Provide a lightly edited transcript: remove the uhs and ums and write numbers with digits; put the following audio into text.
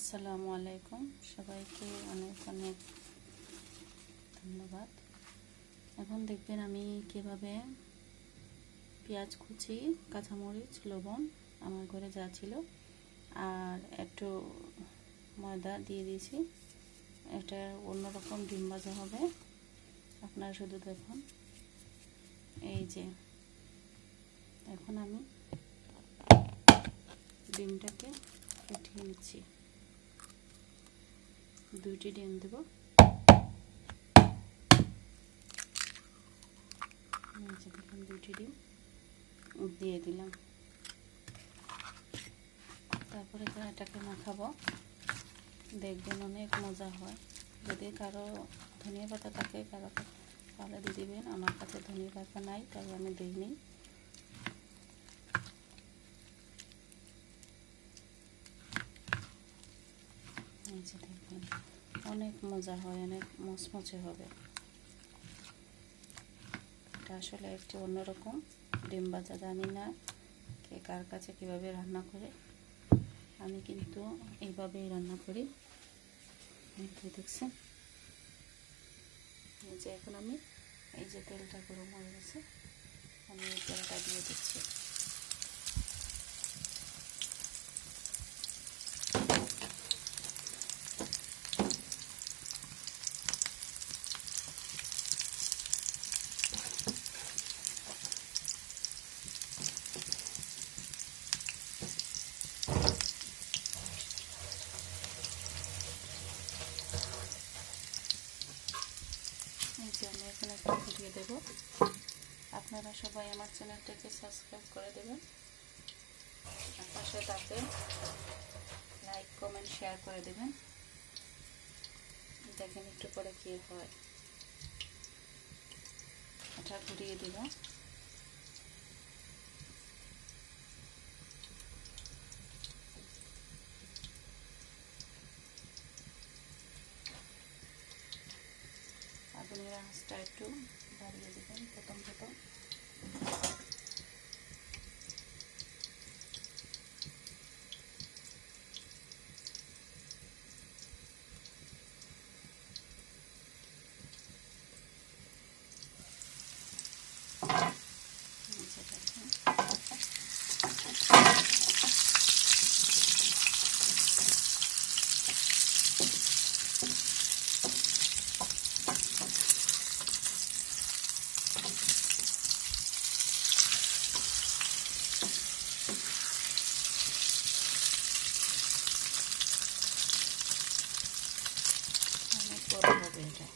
আসসালামু আলাইকুম, সবাইকে অনেক অনেক ধন্যবাদ। এখন দেখবেন আমি কিভাবে পেঁয়াজ কুচি, কাঁচামরিচ, লবণ আমার ঘরে যা ছিল আর একটু ময়দা দিয়ে দিয়েছি। এটা অন্যরকম ডিম ভাজা হবে, আপনারা শুধু দেখুন। এই যে এখন আমি ডিমটাকে ফেটিয়ে নিচ্ছি। 2টি ডিম দেব। দেখুন 2টি ডিম দিয়ে দিলাম। তারপরে এটাকে মাখাবো, দেখবেন অনেক মজা হয়। যদি কারো ধনিয়া পাতা থাকে তাহলে দিয়ে দিবেন। আমার কাছে ধনিয়া পাতা নাই, তাই আমি দিইনি। দেখবেন অনেক মজা হয়, অনেক মচমচে হবে। এটা আসলে একটি অন্যরকম ডিম ভাজা। জানি না কে কার কাছে কীভাবে রান্না করে, আমি কিন্তু এইভাবেই রান্না করি। দেখছেন, এই যে এখন আমি এই যে তেলটা গরম হয়ে গেছে, আমি এই তেলটা দিয়ে দিচ্ছি। আমি এখানে একটু ফুটিয়ে দেবো। আপনারা সবাই আমার চ্যানেলটাকে সাবস্ক্রাইব করে দেবেন, পাশে তাতে লাইক, কমেন্ট, শেয়ার করে দেবেন। দেখেন একটু পরে কি হয়। এটা ঘুরিয়ে দিব। আগুনের আঁচটা একটু বাড়িয়ে দেবেন প্রথম। অনেক বড় হবে এটা।